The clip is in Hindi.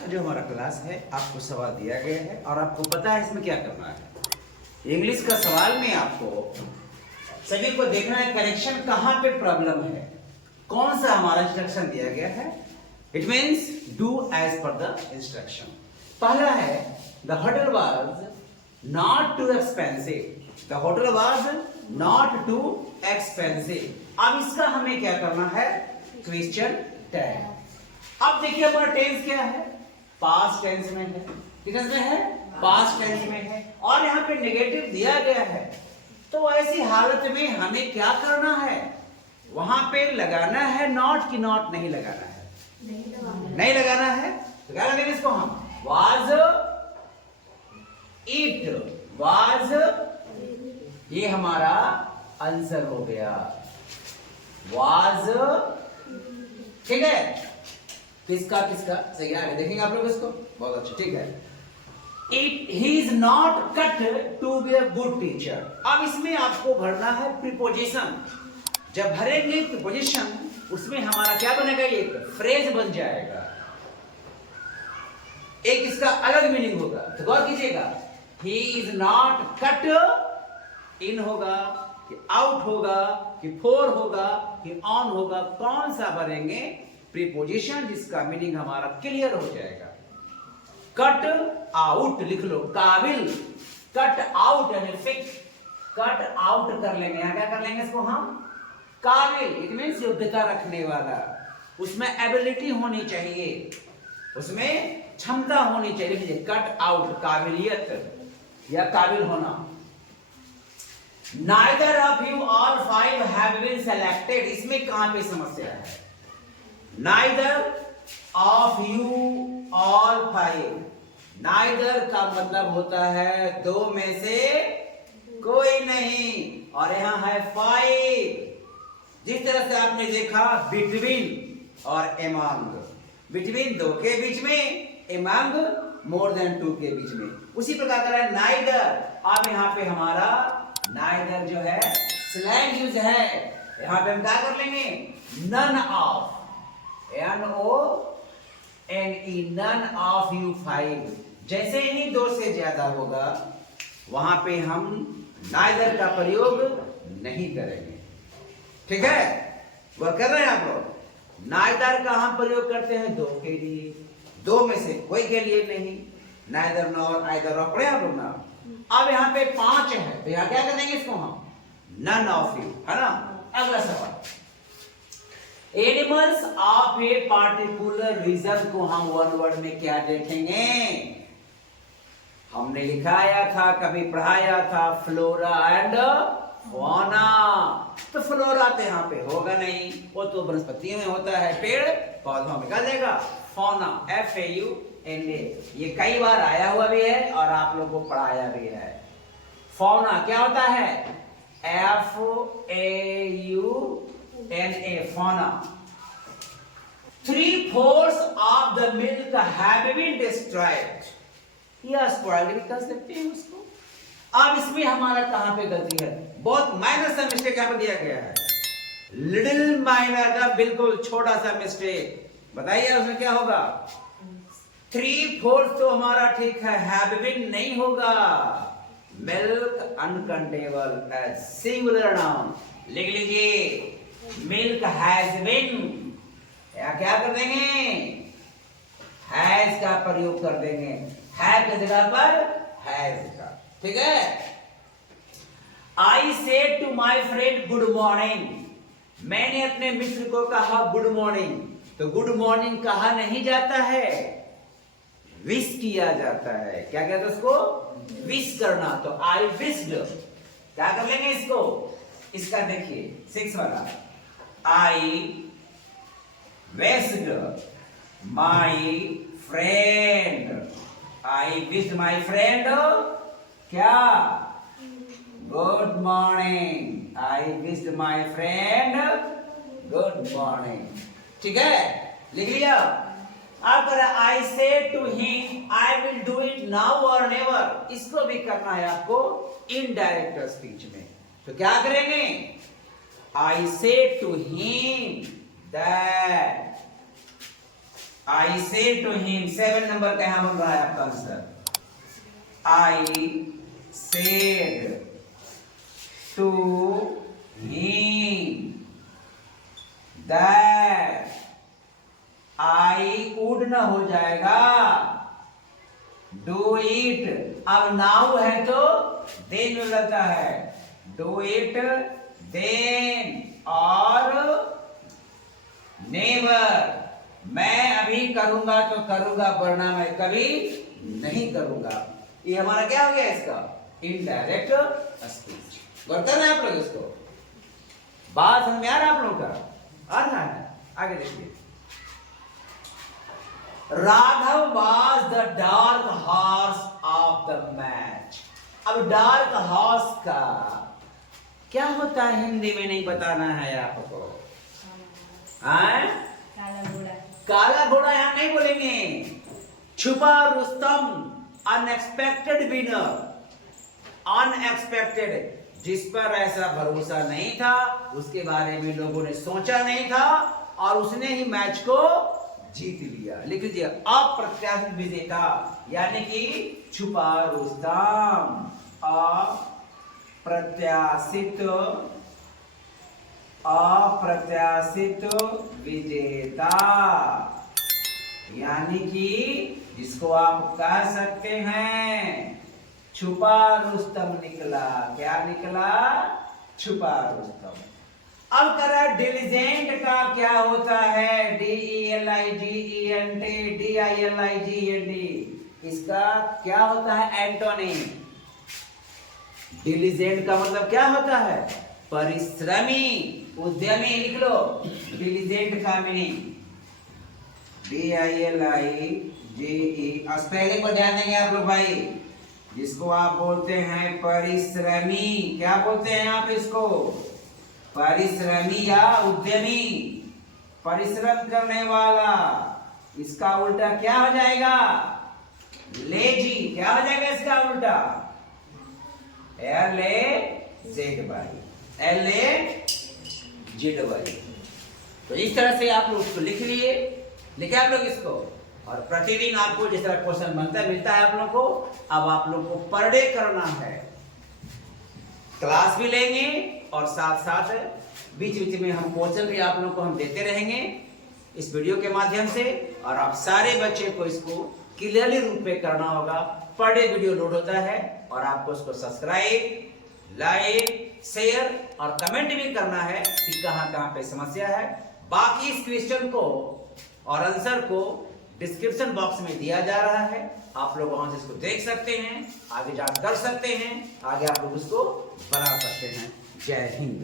का जो हमारा क्लास है आपको सवाल दिया गया है और आपको पता है इसमें क्या करना है। इंग्लिश का सवाल में आपको सभी को देखना है करेक्शन कहां पे प्रॉब्लम है, कौन सा हमारा इंस्ट्रक्शन दिया गया है। It means do as per the instruction. पहला है the hotel was not too expensive, the hotel was not too expensive. अब इसका हमें क्या करना है, क्वेश्चन टैग। अब देखिए हमारा टेंस क्या है, पास्ट टेंस में है। किस में है, पास्ट टेंस में है और यहाँ पे नेगेटिव दिया गया है। तो ऐसी हालत में हमें क्या करना है, वहां पे लगाना है नॉट की नॉट नहीं लगाना है, नहीं लगाना है। तो क्या लगेगा इसको हम, वाज इट, वाज, ये हमारा आंसर हो गया, वाज। ठीक है, किसका किसका सही है, देखेंगे आप लोग इसको, बहुत अच्छा। ठीक है, it he is not cut to be a good teacher. अब इसमें आपको भरना है प्रीपोजिशन। जब भरेंगे प्रीपोजिशन उसमें हमारा क्या बनेगा, एक फ्रेज बन जाएगा, एक इसका अलग मीनिंग होगा। तो गौर कीजिएगा, ही इज नॉट कट, इन होगा कि आउट होगा कि फोर होगा कि ऑन होगा, कौन सा भरेंगे, प्रीपोजिशन जिसका मीनिंग हमारा क्लियर हो जाएगा। कट आउट लिख लो, काबिल, कट आउट यानी फिक्स, कट आउट कर लेंगे। यहां क्या कर लेंगे इसको हम, काबिल, इट मींस योग्यता रखने वाला, उसमें एबिलिटी होनी चाहिए, उसमें क्षमता होनी चाहिए। लिखिए कट आउट, काबिलियत या काबिल होना। Neither of you all five have been selected, इसमें कहां पे समस्या है, Neither of you all five, neither का मतलब होता है दो में से कोई नहीं, और यहां है फाइव। जिस तरह से आपने देखा बिटवीन और एमंग, बिटवीन दो के बीच में, एमंग मोर देन टू के बीच में, उसी प्रकार का है नाइदर। अब यहाँ पे हमारा नाइदर जो है स्लैंग यूज है, यहां पे हम क्या कर लेंगे, none of, NONE, none of you five. जैसे ही दो से ज्यादा होगा वहां पे हम नाइदर का प्रयोग नहीं करेंगे। ठीक है, वह कर रहे हैं आप लोग। नाइदर का हम प्रयोग करते हैं दो के लिए, दो में से कोई के लिए नहीं, नाइदर नॉर आइदर ऑफ, पढ़े आप लोग ना। अब यहाँ पे पांच है तो यहाँ क्या करेंगे इसको हम, नन ऑफ यू, है ना। अगला सवाल, animals of a particular reason को हम वन वर्ड में क्या देखेंगे, हमने लिखाया था, कभी पढ़ाया था, फ्लोरा एंड फौना। तो फ्लोरा तो यहाँ पे होगा नहीं, वो तो वनस्पतियों में होता है, पेड़ पौधों में क्या देगा, फौना, FAUNA। ये कई बार आया हुआ भी है और आप लोगों को पढ़ाया भी है। फौना क्या होता है, FAUNA, fauna. 3/4 of the milk have been destroyed, या स्पॉइल्ड भी कर सकते हैं उसको। अब इसमें हमारा कहां पे गलती है, बहुत माइनर सा मिस्टेक यहाँ पे दिया गया है, लिटिल माइनर का बिल्कुल छोटा सा मिस्टेक। बताइए उसमें क्या होगा, 3/4 तो हमारा ठीक है, हैव बीन नहीं होगा, milk uncountable as singular noun लिख लीजिए, मिल्क हैज बीन, या क्या कर देंगे, हैज का प्रयोग कर देंगे, हैव की जगह पर हैज का। ठीक है, I said to my friend good morning, मैंने अपने मित्र को कहा गुड मॉर्निंग। तो गुड मॉर्निंग कहा नहीं जाता है, विश किया जाता है। क्या कहते हैं उसको, विश करना। तो आई विश्ड, क्या कर लेंगे इसको, इसका देखिए 6 वाला, I wished my friend, I wished my friend क्या, good morning, I wished my friend good morning. ठीक है, लिख लिया। अब I say to him I will do it now और नेवर, इसको भी करना है आपको इनडायरेक्ट स्पीच में। तो क्या करेंगे, I say to him that I say to him, 7 नंबर का यहां बन रहा है आपका answer. I said to him that I would ना हो जाएगा do it। अब नाउ है तो then मिल जाता है, do it then और never। मैं अभी करूंगा तो करूंगा, वरना मैं कभी नहीं करूंगा। ये हमारा क्या हो गया इसका इनडायरेक्ट स्पीच। गौर कर रहे हैं आप लोग इसको? बात समझ में आ रहा है आप लोगों का? आ रहा है? आगे देखिए। Raghav was the dark horse of the match। अब डार्क हॉर्स का क्या होता है हिंदी में नहीं बताना है आपको? काला घोड़ा। काला घोड़ा यहां नहीं बोलेंगे। छुपा रुस्तम, अनएक्सपेक्टेड विनर। अनएक्सपेक्टेड, जिस पर ऐसा भरोसा नहीं था, उसके बारे में लोगों ने सोचा नहीं था और उसने ही मैच को जीत लिया। लिख लीजिए अप्रत्याशित विजेता, यानी कि छुपा रुस्तम, अप्रत्याशित विजेता, यानी कि जिसको आप कह सकते हैं छुपा रुस्तम निकला। क्या निकला? छुपा रुस्तम। अब करा डिलीजेंट का क्या होता है? DELIGENT, DILIGENT, इसका क्या होता है एंटोनिम? डिलीजेंट का मतलब क्या होता है? परिश्रमी, उद्यमी। लिख लो डिलीजेंट का मीनिंग DILIGE। पहले पर ध्यान देंगे आप लोग भाई, जिसको आप बोलते हैं परिश्रमी। क्या बोलते हैं आप इसको? परिश्रमी या उद्यमी, परिश्रम करने वाला। इसका उल्टा क्या हो जाएगा? लेजी। क्या हो जाएगा इसका उल्टा? LAZY। तो इस तरह से आप लोग इसको लिख लिए, लिखे आप लोग इसको। और प्रतिदिन आपको जिस तरह क्वेश्चन बनता मिलता है आप लोग को, अब आप लोग को पर डे करना है। क्लास भी लेंगे और साथ साथ बीच बीच में हम क्वेश्चन भी आप लोग को हम देते रहेंगे इस वीडियो के माध्यम से। और आप सारे बच्चे को इसको क्लियरली रूप में करना होगा। पर डे वीडियो लोड होता है और आपको उसको सब्सक्राइब, लाइक, शेयर और कमेंट भी करना है कि कहां कहां पे समस्या है। बाकी इस क्वेश्चन को और आंसर को डिस्क्रिप्शन बॉक्स में दिया जा रहा है, आप लोग वहां से इसको देख सकते हैं, आगे जांच कर सकते हैं, आगे आप लोग इसको बना सकते हैं। जय हिंद।